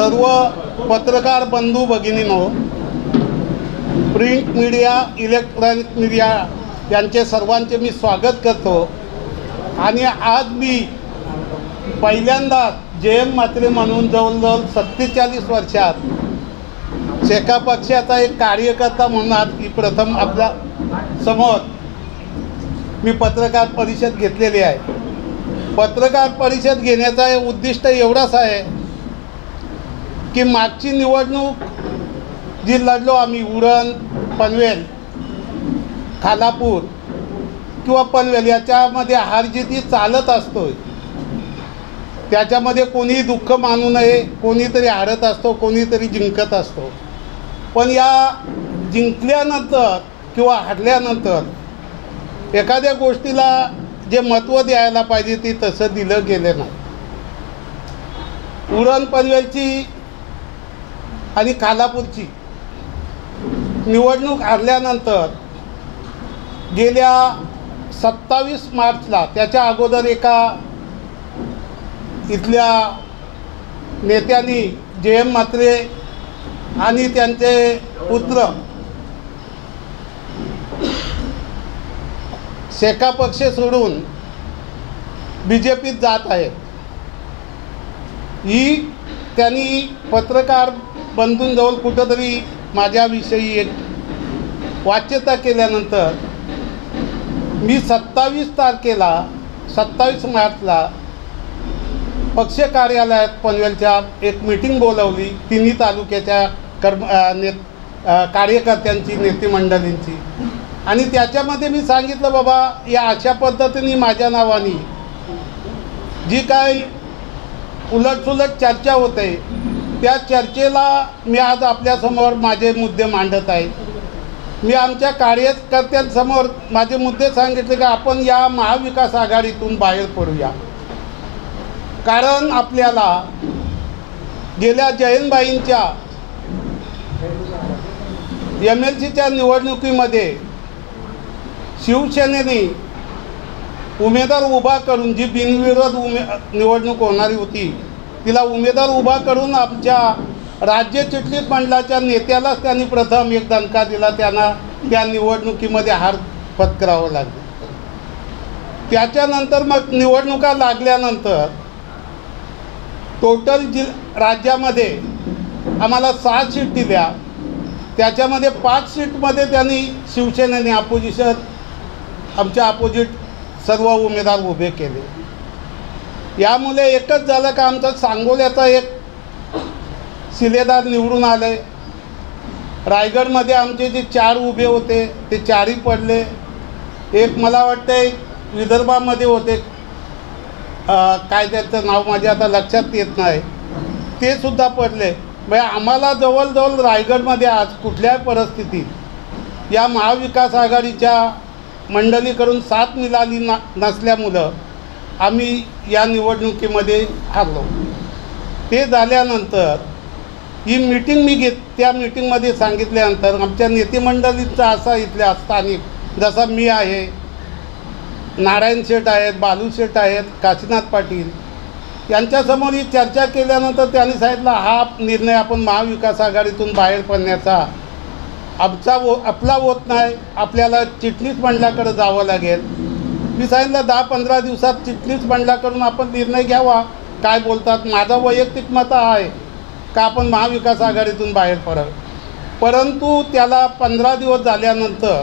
सर्व पत्रकार बंधू भगिनींनो, प्रिंट मीडिया, इलेक्ट्रॉनिक मीडिया यांचे सर्वांचे मी स्वागत करतो। आणि आज मी पहिल्यांदा JM म्हात्रे म्हणून जवळजवळ 47 वर्षात शेका पक्षाचा एक कार्यकर्ता म्हणून आज मी प्रथम आपल्या समोर मी पत्रकार परिषद घेतलेली आहे। पत्रकार परिषद घेण्याचा उद्दिष्ट एवढाच आहे की मागची निवडणूक जी लढलो आम्ही, उरण, पनवेल, खालापूर किंवा पनवेल, याच्यामध्ये हारजीती चालत असतो। त्याच्यामध्ये कोणी दुःख मानू नये, कोणीतरी हारत असतो, कोणीतरी जिंकत असतो। पण या जिंकल्यानंतर किंवा हरल्यानंतर एखाद्या गोष्टीला जे महत्त्व द्यायला पाहिजे ते तसं दिलं गेलं नाही। उरण, पनवेलची आणि खालापूरची निवडणूक हरल्यानंतर गेल्या 27 मार्चला, त्याच्या अगोदर एका इथल्या नेत्यांनी JM म्हात्रे आणि त्यांचे पुत्र शेका पक्ष सोडून BJPत जात आहेत, ही त्यांनी पत्रकार बंधूंजवळ कुठंतरी माझ्याविषयी एक वाच्यता केल्यानंतर मी 27 मार्चला पक्ष कार्यालयात पनवेलच्या एक मीटिंग बोलवली, तिन्ही तालुक्याच्या कार्यकर्त्यांची, नेते मंडळींची। आणि त्याच्यामध्ये मी सांगितलं, बाबा या अशा पद्धतीने माझ्या नावाने जी काय उलटसुलट चर्चा होते, त्या चर्चेला मी आज आपल्यासमोर माझे मुद्दे मांडत आहे। मी आमच्या कार्यकर्त्यांसमोर माझे मुद्दे सांगितले की आपण या महाविकास आघाडीतून बाहेर पडूया। कारण आपल्याला गेल्या जयंतबाईंच्या MLCच्या निवडणुकीमध्ये शिवसेनेने उमेदवार उभा करून, जी बिनविरोध निवडणूक होणारी होती, तिला उमेदवार उभा करून आमच्या राज्य चिटणीस मंडळाच्या नेत्यालाच त्यांनी प्रथम एक दणका दिला। त्यांना त्या निवडणुकीमध्ये हार पत्करावं लागली। त्याच्यानंतर मग निवडणुका लागल्यानंतर टोटल राज्यामध्ये आम्हाला 6 सीट दिल्या, त्याच्यामध्ये 5 सीटमध्ये त्यांनी शिवसेनेने आमच्या अपोजिट सर्व उमेदवार उभे केले। यामुळे एकच झालं का आमचा सांगोल्याचा एक शिलेदार निवडून आले। रायगडमध्ये आमचे जे 4 उभे होते ते 4ही पडले। एक मला वाटते विदर्भामध्ये होते, काय त्याचं नाव माझ्या आता लक्षात येत नाही, ते सुद्धा पडले। म्हणजे आम्हाला जवळजवळ रायगडमध्ये आज कुठल्याही परिस्थितीत या महाविकास आघाडीच्या मंडळीकडून साथ मिळाली नसल्यामुळं आम्ही या निवडणुकीमध्ये हरलो। ते झाल्यानंतर ही मीटिंग मी त्या मीटिंगमध्ये सांगितल्यानंतर आमच्या नेते मंडळींचा असा इथल्या स्थानिक, जसा मी आहे, नारायण शेठ आहेत, बालू शेठ आहेत, काशीनाथ पाटील यांच्यासमोर ही चर्चा केल्यानंतर त्यांनी सांगितलं, हा निर्णय आपण महाविकास आघाडीतून बाहेर पडण्याचा आपला होत नाही, आपल्याला चिटणीस मंडळाकडे जावं लागेल। मी सांगितलं 10-15 दिवसात चिटणीस मंडळाकडून आपण निर्णय घ्यावा, काय बोलतात। माझा वैयक्तिक मत आहे का आपण महाविकास आघाडीतून बाहेर पडावे। परंतु त्याला 15 दिवस झाल्यानंतर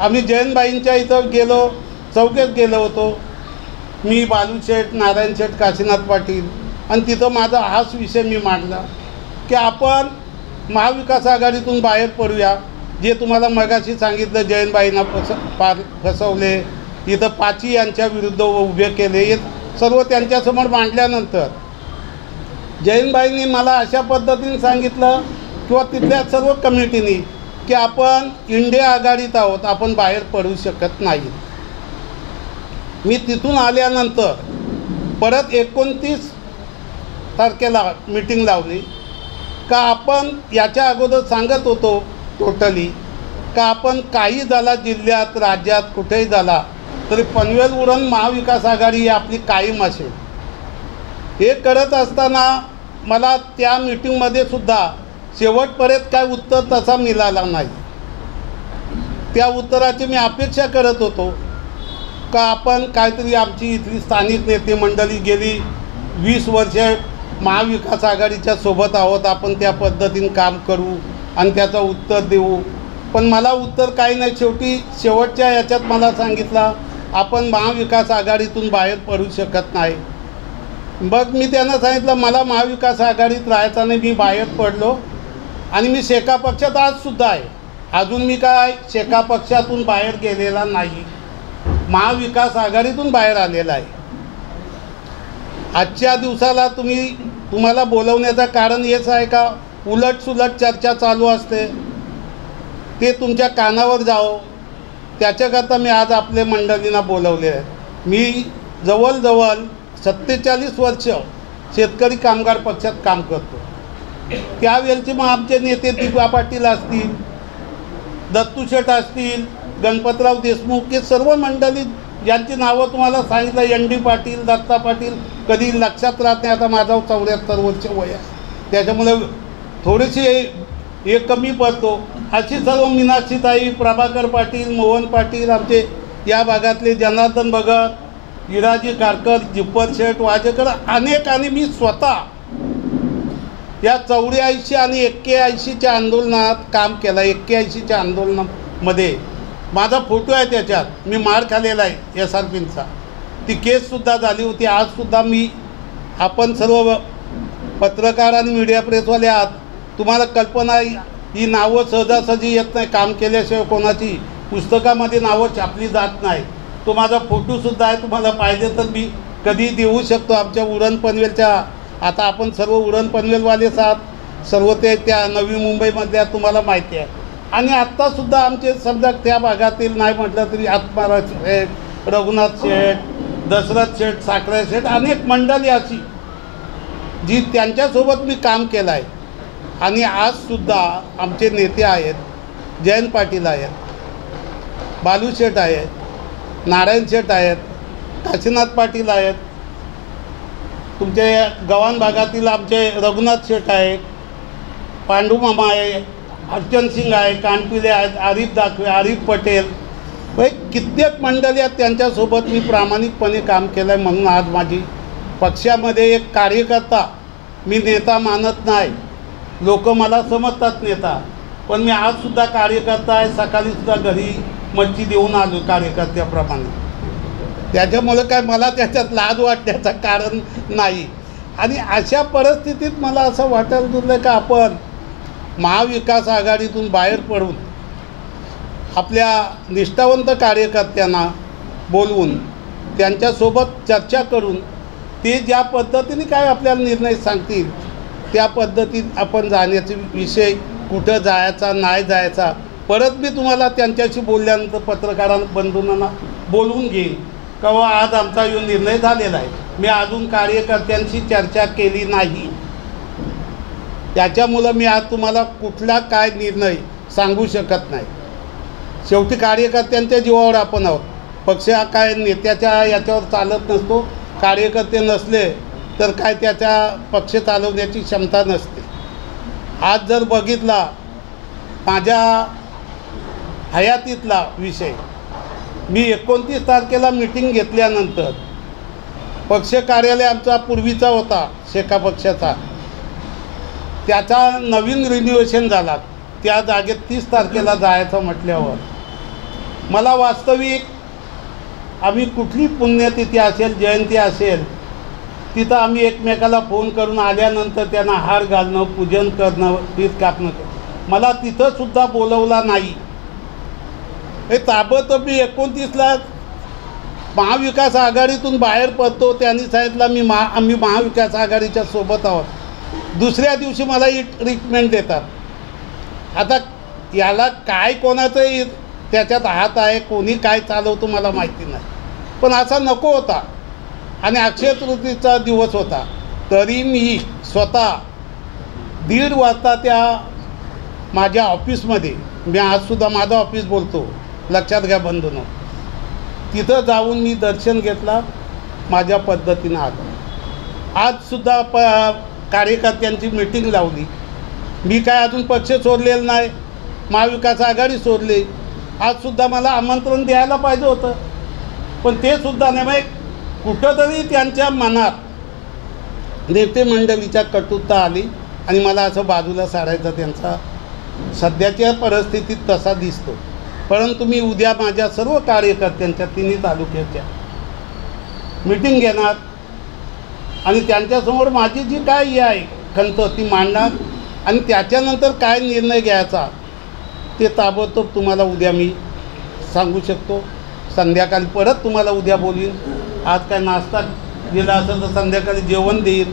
आम्ही जयंतबाईंच्या इथं गेलो, चौकात गेलो होतो, मी, बालू शेठ, नारायण शेठ, काशीनाथ पाटील, आणि तिथं माझा हाच विषय मी मांडला की आपण महाविकास आघाडीतून बाहेर पडूया। जे तुम्हाला मगाशी सांगितलं, जयंतबाईंना फसवले, इथं पाची यांच्या विरुद्ध उभे केले, हे सर्व त्यांच्यासमोर मांडल्यानंतर जयंतबाईंनी मला अशा पद्धतीने सांगितलं किंवा तिथल्या सर्व कमिटीनी की आपण इंडिया आघाडीत आहोत, आपण बाहेर पडू शकत नाही। मी तिथून आल्यानंतर परत 29 तारखेला मीटिंग लावली का आपण याच्या अगोदर सांगत होतो टोटली का आपण काही झाला जिल्ह्यात, राज्यात कुठेही झाला तरी पनवेल उरण महाविकास आघाडी ही आपली कायम असेल। हे करत असताना मला त्या मीटिंगमध्ये सुद्धा शेवटपर्यंत काय उत्तर तसा मिळाला नाही. त्या उत्तराची मी अपेक्षा करत होतो का आपण काहीतरी आमची इथली स्थानिक नेते मंडळी गेली 20 वर्ष महाविकास आघाडीच्या सोबत आहोत, आपण त्या पद्धतीने काम करू आणि त्याचं उत्तर देऊ. पण मला उत्तर काही नाही. शेवटच्या याच्यात मला सांगितलं आपण महाविकास आघाडीतून बाहेर पडू शकत नाही. मग मी त्यांना सांगितलं मला महाविकास आघाडीत राहायचं नाही, मी बाहेर पडलो आणि मी शेका पक्षात आजसुद्धा आहे. अजून मी काय शेका पक्षातून बाहेर गेलेला नाही, महाविकास आघाडीतून बाहेर आलेला आहे. आजच्या दिवसाला तुम्हाला बोलवण्याचं कारण हेच आहे का उलटसुलट चर्चा चालू असते, ते तुमच्या कानावर जावं त्याच्याकरता मी आज आपले मंडळींना बोलवले आहे. मी जवळजवळ 47 वर्ष शेतकरी कामगार पक्षात काम करतो. त्यावेळेचे मग आमचे नेते दिपा पाटील असतील, दत्तू शेठ असतील, गणपतराव देशमुख, हे सर्व मंडळी ज्यांची नावं तुम्हाला सांगितलं, ND पाटील, दत्ता पाटील, कधी लक्षात राहत नाही. आता माझा 74 वर्ष वय आहे, त्याच्यामुळे थोडीशी हे कमी पडतो. अशी सर्व मीनाक्षीताई, प्रभाकर पाटील, मोहन पाटील, आमचे या भागातले जनार्दन भगत, हिराजी कारकर, जिप्पर शेठ, वाजेकर, अनेक. आणि मी स्वतः या 84 आणि 81च्या आंदोलनात काम केलं. 81च्या आंदोलनामध्ये माझा फोटो आहे, त्याच्यात मी मार खाल्लेला आहे SRPचा. ती केससुद्धा झाली होती. आजसुद्धा आपण सर्व पत्रकार आणि मीडिया प्रेसवाले आहात, तुम्हाला कल्पना ही नावं सहजासहजी येत नाही. काम केल्याशिवाय कोणाची पुस्तकामध्ये नावं छापली जात नाही. तो माझा फोटोसुद्धा आहे, तुम्हाला पाहिजे तर मी कधी देऊ शकतो. आमच्या उरण पनवेलच्या, आता आपण सर्व उरण पनवेलवालेच आहात, सर्व ते त्या नवी मुंबईमधल्या तुम्हाला माहिती आहे. आणि आत्तासुद्धा आमचे समजा त्या भागातील नाही म्हटलं तरी आत्माराज शेठ, रघुनाथ शेठ, दशरथ शेठ, साखरे शेठ, अनेक मंडळी अशी जी त्यांच्यासोबत मी काम केलं आहे. आणि आजसुद्धा आमचे नेते आहेत, जयंत पाटील आहेत, बालू शेठ आहेत, नारायण शेठ आहेत, काशीनाथ पाटील आहेत, तुमचे गव्हाण भागातील आमचे रघुनाथ शेठ आहेत, पांडू मामा आहे, अर्चन सिंग आहे, कानपिले आहेत, आरिफ दाखवे, आरिफ पटेल, कित्येक मंडळी आहेत. त्यांच्यासोबत मी प्रामाणिकपणे काम केलं आहे. म्हणून आज माझी पक्षामध्ये एक कार्यकर्ता, मी नेता मानत नाही, लोक मला समजतात नेता, पण मी आजसुद्धा कार्यकर्ता आहे. सकाळीसुद्धा घरी मच्छी देऊन आलो कार्यकर्त्याप्रमाणे. त्याच्यामुळे काय मला त्याच्यात लाज वाटण्याचं कारण नाही. आणि अशा परिस्थितीत मला असं वाटायला लागलं का आपण महाविकास आघाडीतून बाहेर पडून आपल्या निष्ठावंत कार्यकर्त्यांना बोलवून त्यांच्यासोबत चर्चा करून ते ज्या पद्धतीने काय आपल्याला निर्णय सांगतील त्या पद्धतीत आपण जाण्याचे विषय, कुठं जायचा नाही जायचा, परत मी तुम्हाला त्यांच्याशी बोलल्यानंतर पत्रकारांना बंधूंना बोलवून घेईन का आज आमचा यो निर्णय झालेला आहे. मी अजून कार्यकर्त्यांशी चर्चा केली नाही, त्याच्यामुळं मी आज तुम्हाला कुठला काय निर्णय सांगू शकत नाही. शेवटी कार्यकर्त्यांच्या जीवावर आपण आहोत. पक्ष काय नेत्याच्या याच्यावर चालत नसतो. कार्यकर्ते नसले तर काय त्याच्या पक्ष चालवण्याची क्षमता नसते. आज जर बघितला माझ्या हयातीतला विषय, मी 29 तारखेला मीटिंग घेतल्यानंतर पक्ष कार्यालय आमचा पूर्वीचा होता शेका पक्षाचा, त्याचा नवीन रिन्युएशन झाला. त्या जागेत 30 तारखेला जायचं म्हटल्यावर मला वास्तविक आम्ही कुठली पुण्यतिथी असेल, जयंती असेल, तिथं आम्ही एकमेकाला फोन करून आल्यानंतर त्यांना हार घालणं, पूजन करणं, पीठ कापणं, मला तिथंसुद्धा बोलवला नाही. हे ताबडतोब मी 29ला महाविकास आघाडीतून बाहेर पडतो, त्यांनी सांगितलं आम्ही महाविकास आघाडीच्या सोबत आहोत. दुसऱ्या दिवशी मला ट्रीटमेंट देतात. आता याला काय कोणाचं त्याच्यात हात आहे, कोणी काय चालवतो मला माहिती नाही, पण असा नको होता. आणि अक्षय तृतीयेचा दिवस होता, तरी मी स्वतः 1:30 वाजता त्या माझ्या ऑफिसमध्ये, मी आजसुद्धा माझं ऑफिस बोलतो, लक्षात घ्या बंधूंनो, तिथं जाऊन मी दर्शन घेतला, माझ्या पद्धतीनं आलो. आजसुद्धा कार्यकर्त्यांची मीटिंग लावली. मी काय अजून पक्ष सोडलेला नाही, महाविकास आघाडी सोडली. आजसुद्धा मला आमंत्रण द्यायला पाहिजे होतं, पण ते सुद्धा नाही. मग कुठंतरी त्यांच्या मनात नेते मंडळीच्या कटुता आली आणि मला असं बाजूला सारायचा त्यांचा सध्याच्या परिस्थितीत तसा दिसतो. परंतु मी उद्या माझ्या सर्व कार्यकर्त्यांच्या तिन्ही तालुक्याच्या मीटिंग घेणार आणि त्यांच्यासमोर माझी जी काय ही आहे खंत ती मांडणार आणि त्याच्यानंतर काय निर्णय घ्यायचा ते ताबडतोब तुम्हाला उद्या मी सांगू शकतो. संध्याकाळी परत तुम्हाला उद्या बोलीन. आज काय नाश्ता दिला असेल तर संध्याकाळी जेवण देईल.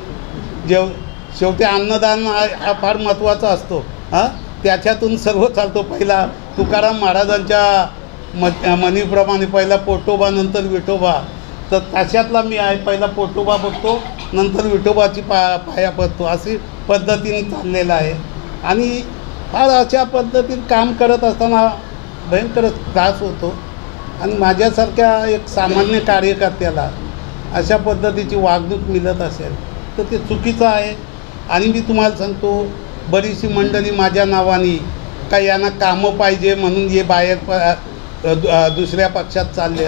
शेवटी अन्नदान हा फार महत्त्वाचा असतो. त्याच्यातून सर्व चालतो. पहिला तुकाराम महाराजांच्या म्हणीप्रमाणे पहिला पोटोबा नंतर विठोबा, तर तशातला मी आहे. पहिला पोटोबा बघतो नंतर विठोबाची पाया पडतो, अशी पद्धतीने चाललेलं आहे. आणि फार अशा पद्धतीने काम करत असताना भयंकर त्रास होतो आणि माझ्यासारख्या एक सामान्य कार्यकर्त्याला अशा पद्धतीची वागणूक मिळत असेल तर ते चुकीचं आहे. आणि मी तुम्हाला सांगतो, बरीचशी मंडळी माझ्या नावाने का यांना कामं पाहिजे म्हणून हे बाहेर दुसऱ्या पक्षात चालले.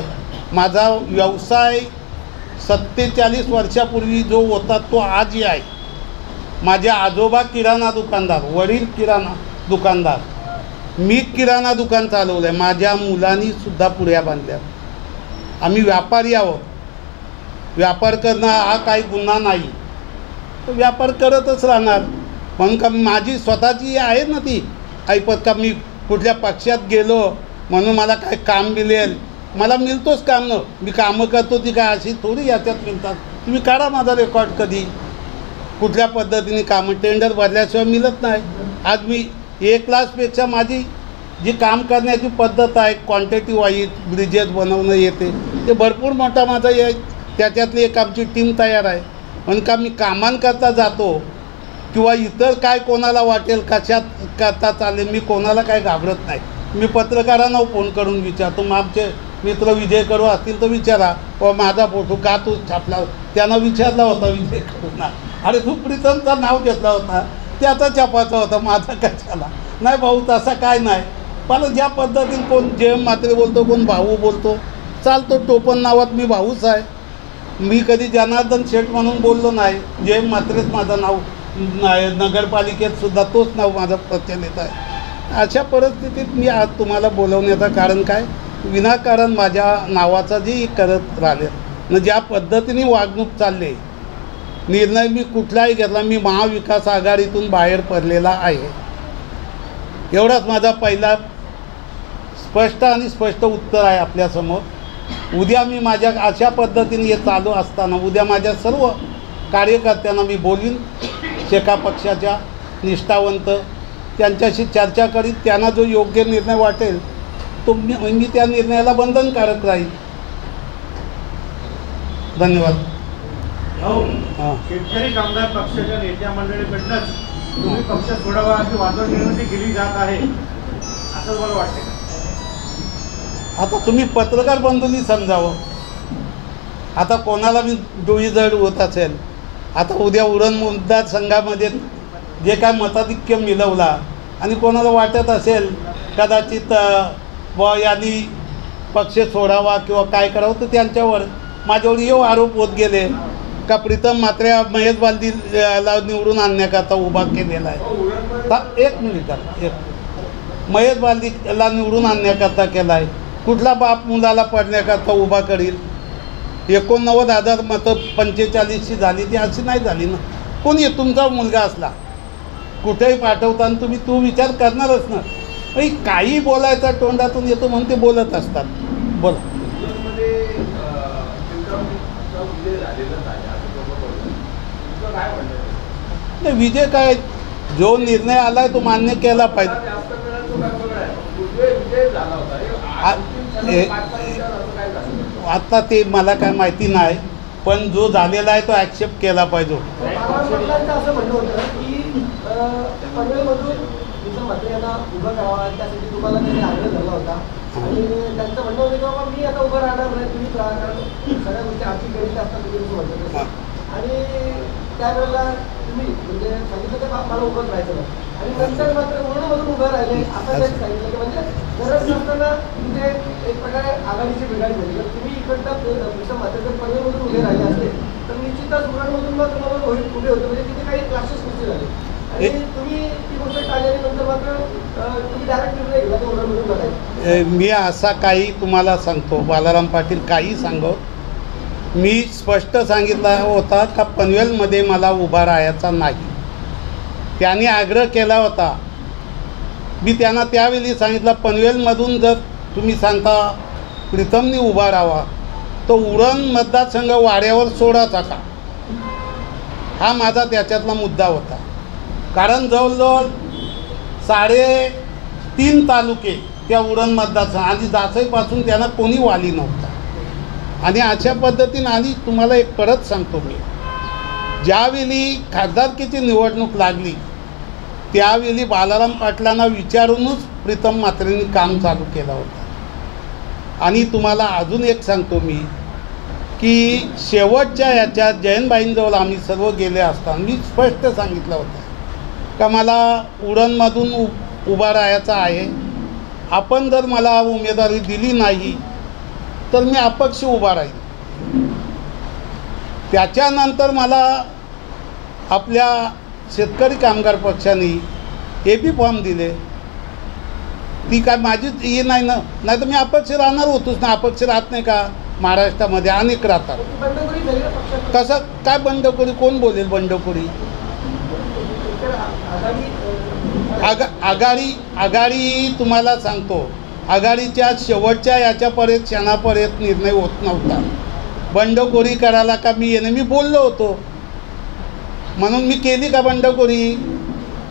माझा व्यवसाय 47 वर्षापूर्वी जो होता तो आजही आहे. माझे आजोबा किराणा दुकानदार, वडील किराणा दुकानदार, मी किराणा दुकान चालवलं आहे. माझ्या मुलांनी सुद्धा पुढ्या बांधल्या. आम्ही व्यापारी आहोत. व्यापार करणं हा काही गुन्हा नाही, तर व्यापार करतच राहणार. म्हणून का माझी स्वतःची आहे ना ती ऐपत का मी कुठल्या पक्षात गेलो म्हणून मला काय काम मिळेल. मला मिळतोच काम न, मी कामं करतो ती काय अशी थोडी याच्यात मिळतात. तुम्ही काढा माझा रेकॉर्ड कधी कुठल्या पद्धतीने कामं टेंडर भरल्याशिवाय मिळत नाही. आज मी A-क्लासपेक्षा माझी जी काम करण्याची पद्धत आहे, क्वांटिटी वाईज ब्रिजेस बनवणं येते, ते भरपूर मोठा माझा आहे. त्याच्यातली एक आमची टीम तयार आहे. म्हणून का मी कामांकरता जातो किंवा इतर काय कोणाला वाटेल कशात करता चालेल, मी कोणाला काय घाबरत नाही. मी पत्रकारांना फोन करून विचारतो. मग आमचे मित्र विजय करू असतील तर विचारा, व माझा फोटो का तू छापला. त्यांना विचारला होता विजय करूंना, अरे तू प्रीतमचा नाव घेतला होता त्याचा छापाचा होता, माझा कशाला. नाही भाऊ तसा काय नाही. पण ज्या पद्धतीने कोण जयम म्हात्रे बोलतो, कोण भाऊ बोलतो, चालतो. टोपण नावात मी भाऊच आहे. मी कधी जनार्दन शेठ म्हणून बोललो नाही. जयम म्हात्रेच माझं नाव नगरपालिकेत सुद्धा तोच नाव माझं प्रचलित आहे. अशा परिस्थितीत मी आज तुम्हाला बोलवण्याचं कारण काय, विनाकारण माझ्या नावाचा जी करत राहिले न ज्या पद्धतीने वागणूक चालले. निर्णय मी कुठलाही घेतला, मी महाविकास आघाडीतून बाहेर पडलेला आहे. एवढाच माझा पहिला स्पष्ट उत्तर आहे आपल्यासमोर. उद्या मी माझ्या अशा पद्धतीने हे चालू असताना उद्या माझ्या सर्व कार्यकर्त्यांना मी बोलीन, शेका पक्षाच्या निष्ठावंत त्यांच्याशी चर्चा करीत. त्यांना जो योग्य निर्णय वाटेल तो मी त्या निर्णयाला बंधनकारक राहील. धन्यवाद. शेतकरी कामगार पक्षाच्या नेत्या मंडळीकडूनच तुम्ही पक्ष सोडावा अशी वादळ निर्मिती केली जात आहे असं मला वाटते का? आता तुम्ही पत्रकार बंधूंनी समजावं. आता कोणाला मी डोळीजड होत असेल, आता उद्या उरण मतदारसंघामध्ये जे काय मताधिक्य मिळवला आणि कोणाला वाटत असेल कदाचित व यांनी पक्ष सोडावा किंवा काय करावं, तर त्यांच्यावर माझ्यावर येऊ आरोप होत गेले का प्रीतम म्हात्रे महेश बालदीला निवडून आणण्याकरता उभा केलेला आहे. एक मिनिट, महेश बालदीला निवडून आणण्याकरता केला आहे. कुठला बाप मुलाला पडण्याकरता उभा करील. 89,000 मतं 45ची झाली, ती अशी नाही झाली ना. कोणी तुमचा मुलगा असला कुठेही पाठवताना तुम्ही तो विचार करणारच ना. काही बोलायचा तोंडातून येतो म्हणून ते बोलत असतात. बोला. नाही, विजय काय, जो निर्णय आलाय तो मान्य केला पाहिजे. आता ते मला काय माहिती नाही, पण जो झालेला आहे तो ॲक्सेप्ट केला पाहिजे. असं म्हणणं होतं की पनवेलमधून म्हात्रे यांना उभं करावा त्यासाठी तुम्हाला त्यांनी आग्रह धरला होता आणि त्यांचं म्हणणं होतं की बाबा मी आता उभं राहणार नाही, तुम्हीच राहा, कारण सगळ्या गोष्टी आर्थिक गरज असतात तुम्ही म्हणतो. आणि त्यावेळेला तुम्ही म्हणजे सांगितलं की मला उभं राहायचं नाही आणि नंतर मात्र म्हणून उभं राहिले असं त्यांनी सांगितलं की म्हणजे गरज नसताना म्हणजे एक प्रकारे आघाडीची बिघाडी झाली. तर तुम्ही इकडनं मात्र जर पनवेलमधून उभे राहिले असते तर निश्चितच उरणमधून मग तुम्हाला उभे होते म्हणजे तिथे काही क्लासेस नसते झाले आणि तुम्ही ती गोष्ट टाळल्यानंतर मात्र तुम्ही डायरेक्ट निर्णय घेतला की उरणमधून लढायचं. मी असा काही तुम्हाला सांगतो, बालाराम पाटील काही सांगो, मी स्पष्ट सांगितला होता का पनवेलमध्ये मला उभा राहायचा नाही. त्यांनी आग्रह केला होता, मी त्यांना त्यावेळी सांगितलं पनवेलमधून जर तुम्ही सांगता प्रीतमनी उभा राहावा तो उरण मतदारसंघ वाड्यावर सोडायचा का, हा माझा त्याच्यातला मुद्दा होता. कारण जवळजवळ 3.5 तालुके त्या उरण मतदारसंघ आणि दासईपासून त्यांना कोणी वाली नव्हता. आणि अशा पद्धतीनं आणि तुम्हाला एक परत सांगतो मी, ज्यावेळी खासदारकीची निवडणूक लागली त्यावेळी बालाराम पाटलांना विचारूनच प्रीतम म्हात्रेंनी काम चालू केलं होतं. आणि तुम्हाला अजून एक सांगतो मी की शेवटच्या याच्यात जयंतबाईंजवळ आम्ही सर्व गेले असताना मी स्पष्ट सांगितलं होतं का मला उरणमधून उभा राहायचा आहे. आपण जर मला उमेदवारी दिली नाही तर मी अपक्ष उभा राहील. त्याच्यानंतर मला आपल्या शेतकरी कामगार पक्षाने AB फॉर्म दिले. ती काय माझीच हे नाही ना, नाही तर मी अपक्ष राहणार होतोच ना. अपक्ष राहत नाही का महाराष्ट्रामध्ये, अनेक राहतात. बंडखोरी झाली ना पक्षात. कसं काय बंडखोरी, कोण बोलेल बंडखोरी? आघाडी तुम्हाला सांगतो, आघाडीच्या शेवटच्या याच्यापर्यंत क्षणापर्यंत निर्णय होत नव्हता. बंडखोरी करायला का मी येणे, मी बोललो होतो म्हणून मी केली का बंडखोरी?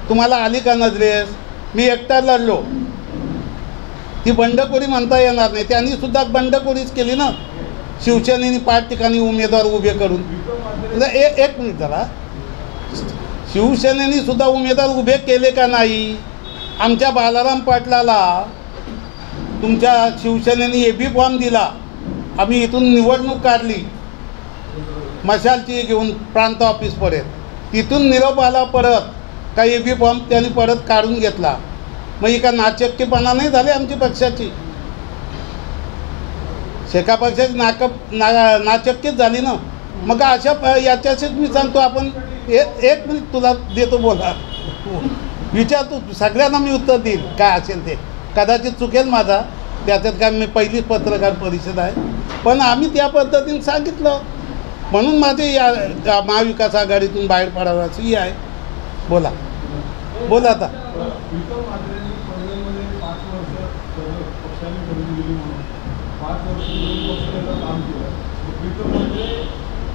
तुम्हाला आली का नजरेस? मी एकटा लढलो, ती बंडखोरी म्हणता येणार नाही. त्यांनी सुद्धा बंडखोरीच केली ना, शिवसेनेने 5 ठिकाणी उमेदवार उभे करून. एक मिनिट जरा, शिवसेनेने सुद्धा उमेदवार उभे केले का नाही? आमच्या बालाराम पाटलाला तुमच्या शिवसेनेने AB फॉर्म दिला, आम्ही इथून निवडणूक काढली मशालची घेऊन प्रांत ऑफिसपर्यंत, तिथून निरोप आला परत का AB फॉर्म त्यांनी परत काढून घेतला. मग ही का नाचक्कीपणा नाही झाली आमची पक्षाची? शेका पक्षाची नाचक्कीच झाली ना. मग अशा याच्याशीच मी सांगतो, आपण एक मिनिट तुला देतो, बोला विचारतो, सगळ्यांना मी उत्तर देईल काय असेल ते. कदाचित चुकेल माझा, त्याच्यात काय मी पहिलीच पत्रकार परिषद आहे, पण आम्ही त्या पद्धतीने सांगितलं म्हणून माझे या महाविकास आघाडीतून बाहेर पडावं असं ही आहे. बोला बोला आता.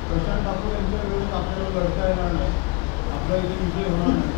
प्रशांत ठाकूर यांच्या विरोधात आपल्याला लढता येणार नाही, आपला इथे विजय होणार नाही.